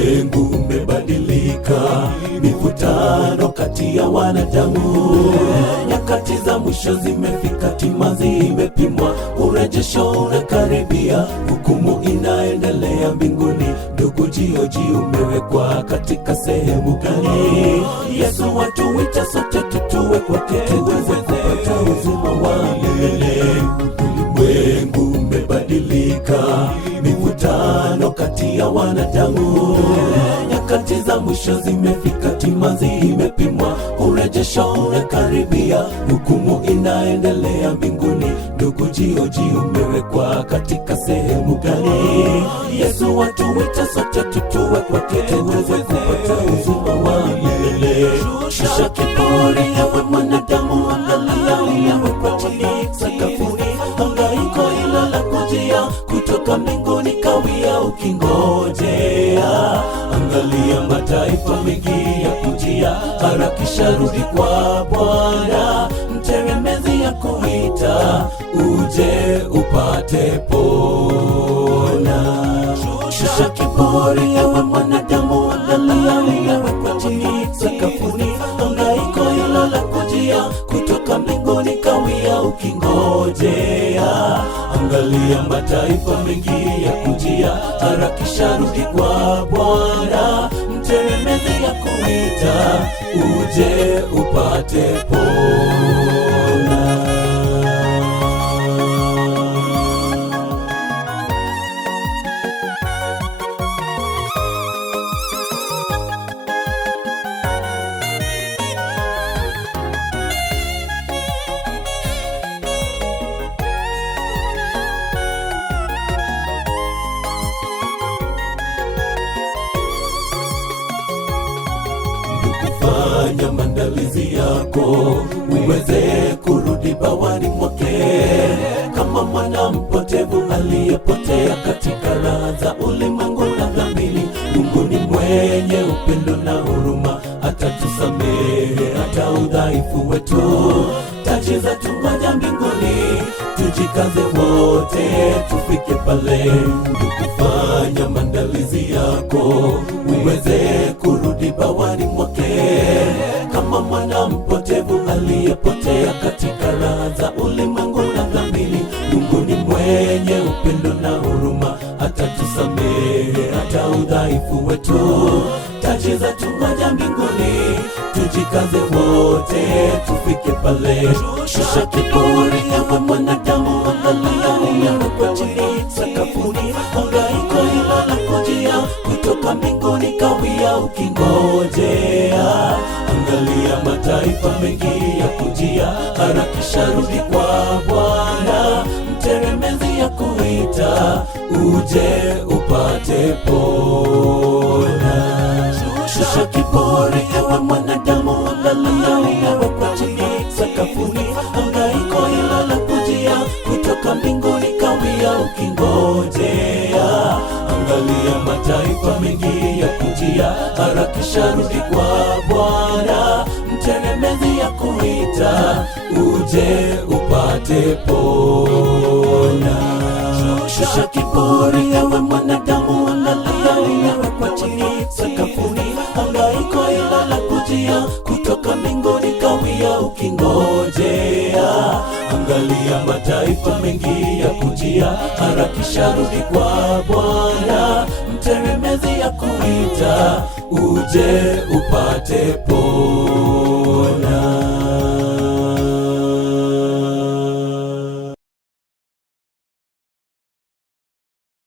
Ulimwengu umebadilika, mivutano kati ya wanadamu. Nyakati za mwisho zimefika, timazi imepimwa, urejesho unakaribia, hukumu inaendelea mbinguni. Ndugu, jioji umewekwa katika sehemu gani? Yesu watuita sote tutue kwake, tuweze kupata uzima wa milele. Ulimwengu umebadilika, mivutano kati ya wanadamu. Nyakati za mwisho zimefika, timazi imepimwa, urejesho unakaribia, hukumu inaendelea mbinguni. Ndugu, jioji umewekwa katika sehemu gani? Yesu watuita sote tutue kwake, tuweze kupata uzima wa milele. Shusha kiburi ewe mwanadamu, angalia umewekwa chini sakafuni. Hangaiko hilo la kujia kutoka mbinguni kawia ukingojea. Angalia mataifa mengi ya kujia, harakisha rudi kwa Bwana. Mteremezi ya kuita, uje upate pona. Shusha kiburi ewe mwanadamu, angalia umewekwa chini sakafuni. Hangaiko hilo la kujia kutoka mbinguni kawia ukingojea. Angalia mataifa mengi ya kujia, harakisha rudi kwa Bwana. Mteremezi ya kuita, uje upate pona. Fanya maandalizi yako uweze kurudi bawani mwake, kama mwana mpotevu aliyepotea katika raha za ulimwengu na dhambi. Mungu ni mwenye upendo na huruma, atatusamehe hata udhaifu wetu. Taji za tungoja mbinguni, tujikaze wote tufike pale. Ndugu, fanya maandalizi yako uweze kurudi bawani mwake, kama mwana mpotevu aliyepotea katika raha za ulimwengu na dhambi. Mungu ni mwenye upendo na huruma, atatusamehe hata udhaifu wetu. Taji za tungoja mbinguni, tujikaze wote tufike pale. Shusha kiburi ewe mwanadamu, angalia umewekwa chini sakafuni. Hangaiko hilo la kujia kutoka mbinguni kawia ukingojea. Angalia mataifa mengi ya kujia, harakisha rudi kwa Bwana. Mteremezi ya kuita, uje upate pona. Shusha kiburi ewe mwanadamu, angalia umewekwa chini sakafuni. Hangaiko hilo la kujia kutoka mbinguni kawia ukingojea. Angalia mataifa mengi ya kujia, harakisha rudi kwa Bwana. Mteremezi ya kuita, uje upate pona. Shusha kiburi ewe mwanadamu, angalia umewekwa chini sakafuni. Hangaiko hilo la kujia kutoka mbinguni kawia ukingojea. Angalia mataifa mengi ya kujia, harakisha rudi kwa Bwana. Mteremezi ya kuita, uje upate pona.